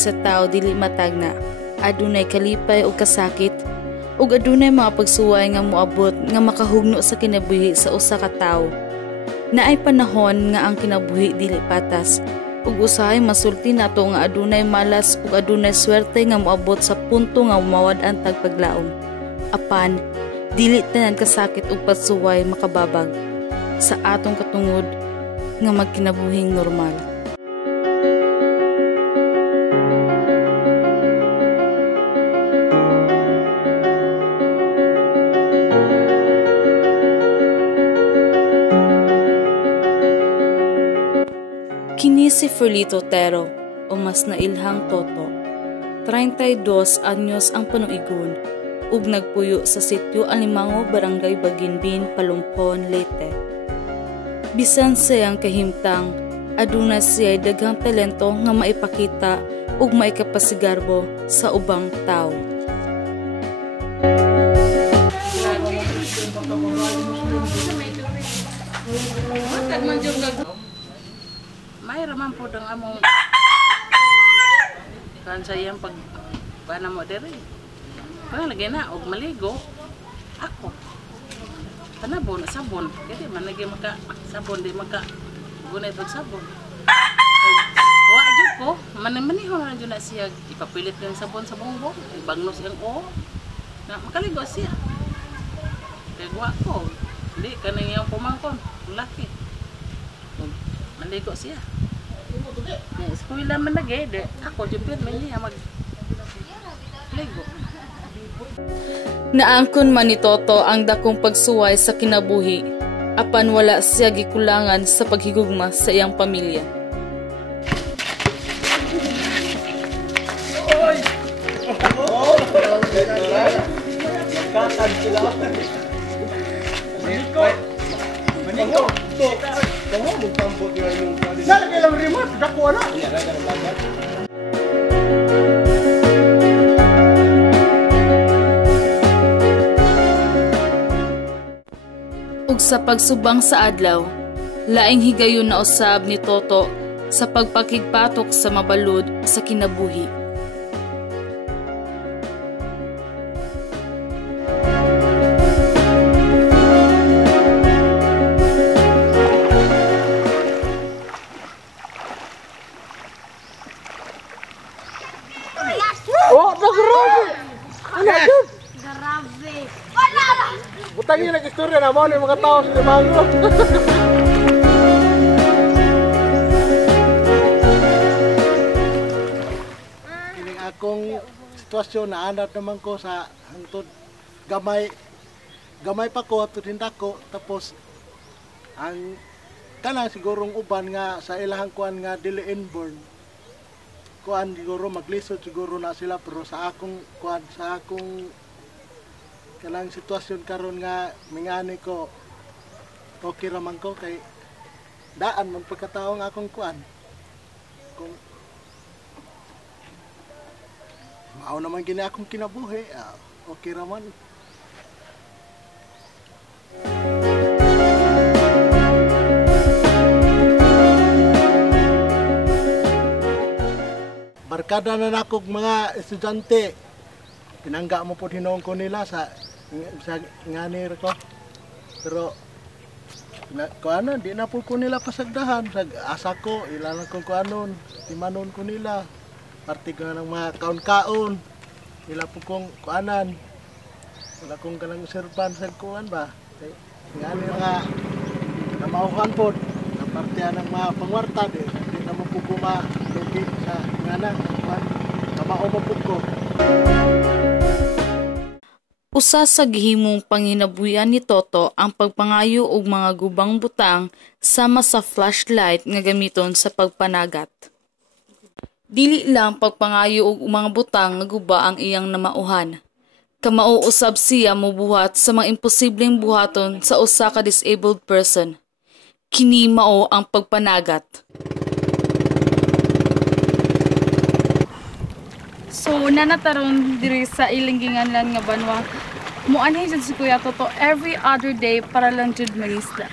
sa tao dili matagna, adunay kalipay o kasakit, ug adunay mga pagsuway nga moabot nga makahugno sa kinabuhi sa usa ka tawo. Naay panahon nga ang kinabuhi dili patas, ug usahay masulti nato nga adunay malas ug adunay swerte nga moabot sa punto nga mawad-an tag paglaom. Apan dili tanan kasakit ug pagsuway makababag sa atong katungod nga magkinabuhing normal. Kini si Ferlito Otero o mas nailhang Toto. 32 anyos ang panuigon ug nagpuyo sa sitio Alimango, Barangay Baginbin, Palumpon, Leyte. Bisan siyang kahimtang, aduna siya daghang talento nga maipakita ug maikapasigarbo sa ubang tao. May raman po ang among kan sayang pag bana mo dere. Kaya lagi na og maligo ako. Panabon sabon, kaya man lagi maka sabon di maka gunay og sabon. Wa jud ko, manimaniho na jud na siya ipapilit ng sabon sa bongbong, ibangnos ang na makaligo siya. Kaya wa ko, di kanang yung pumangkon, laki. Maligo siya. Eskwela man lagi, ako jupit man niya mag-ligo. Naangkon man ni Toto ang dakong pagsuway sa kinabuhi, apan wala siya gikulangan sa paghigugma sa iyang pamilya. Ug sa pagsubang sa adlaw, laing higayon na usab ni Toto sa pagpakigpatok sa mabalud sa kinabuhi. Oh, grabe! Ano yun? Grabe! Butang yun nag-istorya na mo ng mga tao sa Limango. Kining akong sitwasyon na anat naman ko sa hangtod gamay pa ko at ko tapos ang kanang sigurong uban nga sa ilahang kuan nga dili inborn kuan siguro maglisod siguro na sila pero sa akong kuan sa akong kanang sitwasyon karon nga mingani ko okay raman ko kay daan man pagkataong akong kuan kung mao naman gini akong kinabuhi okay raman. Barkada na nakog mga estudyante. Pinangga mo po hinong ko nila sa ngani ko. Pero kuano di na po ko nila pasagdahan sa asa ko ilalang ko kuanon, timanon ko nila. Parte ko ng mga kaon-kaon. Ila po kong kuanan. Wala kong kanang serban sa kuan ba. Ngani nga namauhan po na parte ng mga pangwarta di na mo po kuma lugi sa ngana kamao ko. Usa sa gihimong panginabuhian ni Toto ang pagpangayo og mga gubang butang sama sa flashlight nga gamiton sa pagpanagat. Dili lang pagpangayo og mga butang nga guba ang iyang namauhan. Kamao usab siya mobuhat sa mga imposibleng buhaton sa usa ka disabled person. Kini mao ang pagpanagat. So nanataron diri sa ilinggingan lang nga banwa. Muanhi jud si Kuya Toto every other day para lang jud mangisda.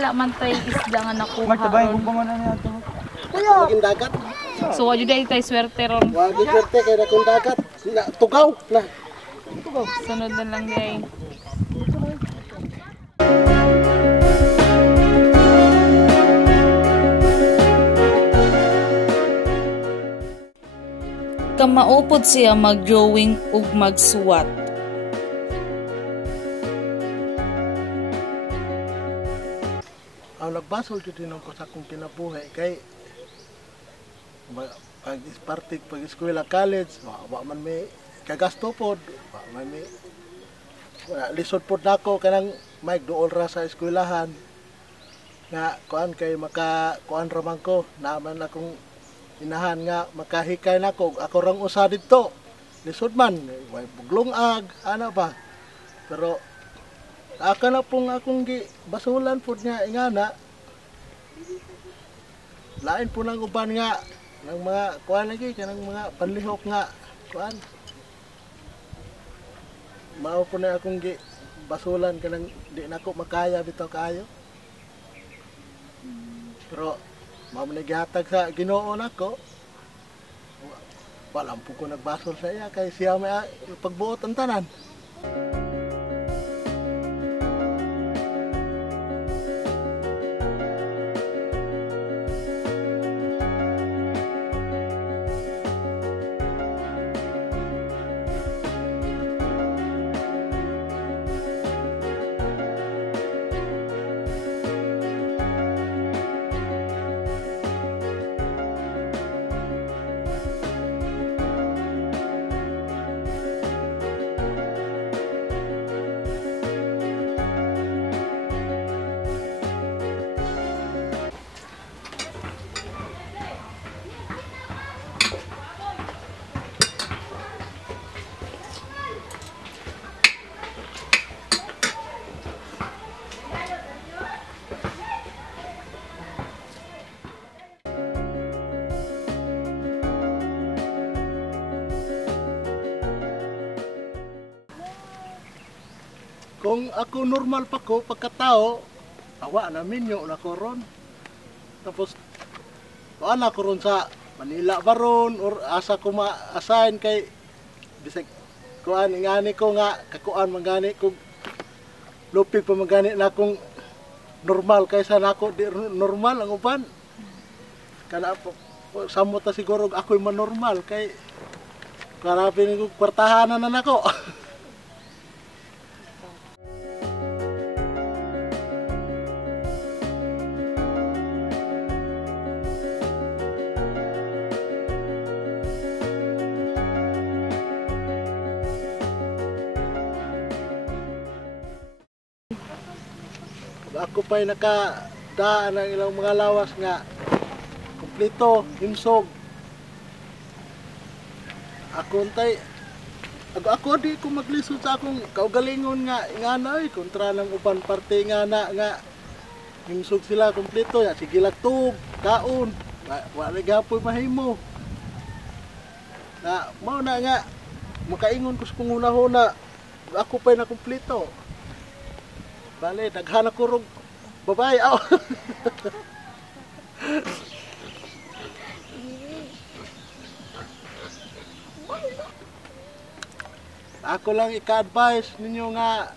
wala man tay isda nga nakuha Magtabay ron. kung pamana niya ito. Maging dagat. So wala day tay swerte ron. Wag swerte kay na kung dagat. Tugaw na. Sunod na lang day. Kamaupod siya mag-drawing ug magsuwat. Ang nagbasol jud din ko sa akong kinabuhi kay pag ispartik pag eskwela college wa man may kagasto pod, wa man may lisod pod nako kanang may duol ra sa eskwelahan nga kuan kay maka kuan ra man ko naman akong inahan nga makahikay nako ako rang usa didto lisod man way buglong-ag ana ba pero aka na pong akong basulan po niya ingana. Lain po ng uban nga ng mga kuan lagi kanang mga panlihok nga kuan. Mao po na akong basulan kanang di nako makaya bitaw kaayo. Pero mao man gihatag sa Ginoo nako. Wala po ko nagbasol sa iya kay siya may pagbuot ang tanan. Kung ako normal pa ko, pagkatao, awa na minyo na ko ron. Tapos, kuan ako ron sa Manila ba ron, or asa ko ma-assign kay, bisag, kuan, ingani ko nga, kakuan mangani ko, lupig pa mangani na akong normal, kaysa na ako di normal ang uban. Kana po, samot na siguro ako'y manormal, kay, karapin ko, kwartahanan na nako. Ako pa'y nakadaan ng ilang mga lawas nga kumpleto, himsog. Ako di ko maglisod sa akong kaugalingon nga ingana kontra ng uban parte ingana nga himsog sila kumpleto ya sige lagtog, kaon, wala gapoy mahimo. Na mao na nga makaingon ko sa kung una-una ako pa'y na kumpleto. Bale, daghan ako rog babae. Oh. Ako lang ika-advise ninyo nga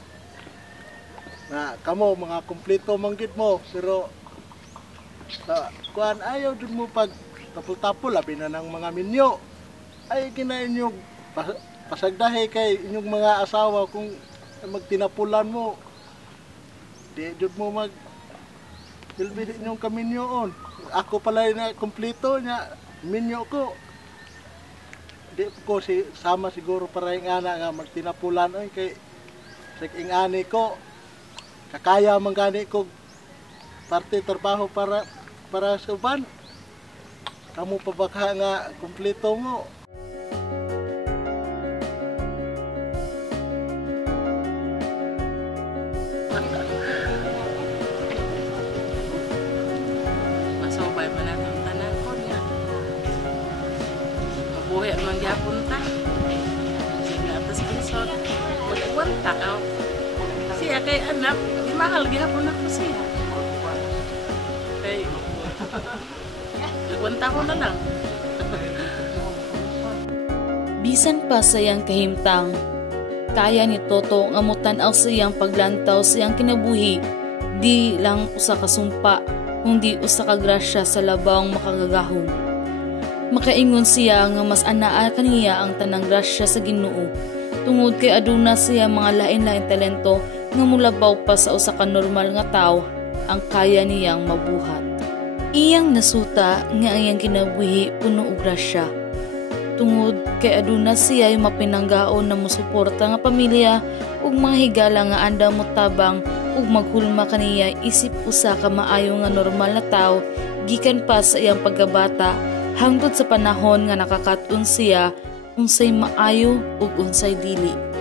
kamo mga kumpleto manggid mo pero kuan ayaw din mo pag tapol-tapol labi na ng mga minyo. Ay kinain inyong pasagdahe kay inyong mga asawa kung magtinapulan mo. Di jud mo mag silbi inyong kaminyoon. Ako pala na kumpleto nya minyo ko. Di ko sama siguro para yung ana nga magtinapulan ay kay sa ingani ko kakaya man gani ko parte trabaho para sa uban. Kamu pa baka nga kumpleto mo. Masubay man natong tanan ko niya. Mabuhi man gyapon ta. Sige atas pisot. Magwanta ka. Siya kay anak, di mahal gyapon ako siya. Ikwanta ko na lang. Bisan pa sa iyang kahimtang, kaya ni Toto nga mutanaw sa iyang paglantaw sa iyang kinabuhi, di lang usa ka sumpa, kundi usa ka grasya sa labawng makagagahom. Makaingon siya nga mas anaa kaniya ang tanang grasya sa Ginoo, tungod kay aduna siya mga lain-lain talento nga mulabaw pa sa usa ka normal nga tawo ang kaya niyang mabuhat. Iyang nasuta nga ang iyang kinabuhi puno og grasya. Tungod kay aduna siya yung mapinanggaon na musuporta nga pamilya ug mga higala nga anda mo tabang ug maghulma kaniya isip usa ka maayo nga normal na tawo gikan pa sa iyang pagkabata hangtod sa panahon nga nakakatun siya unsay maayo ug unsay dili.